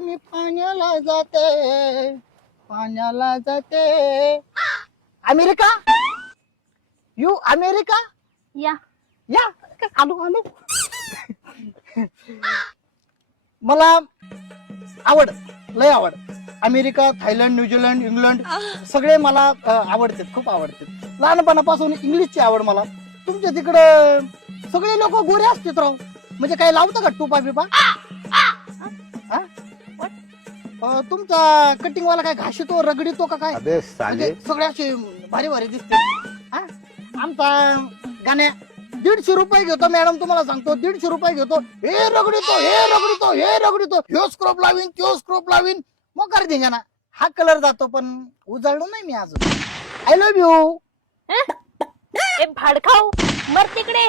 मी पाण्याला जाते, पाण्याला जाते. America, you America. या या आलो आलो. मला आवड, लय आवड. अमेरिका, थायलंड, न्यूझीलंड, इंग्लंड सगळे मला आवडतात, खूप आवडतात. लहानपणापासून इंग्लिशची आवड मला. तुमच्या तिकडं सगळे लोक गोरे असतात राव, म्हणजे काय लावतं का टोपा बिपा? तुमचा कटिंग वाला काय घाशितो रगडीतो का काय? म्हणजे सगळे असे भारी भारी दिसते. आमचा गाण्या 150 रुपये घेतो मॅडम, तुम्हाला सांगतो 150 रुपये घेतो. हे रगडीतो, हे रगडीतो, हे रगडीतो, ह्यो स्क्रोप लावीन, त्यो स्क्रोप लावीन. मग कर दे ना. हा कलर जातो पण उजळलो नाही मी अजून. I love you. ए भाडखाऊ, मर तिकडे.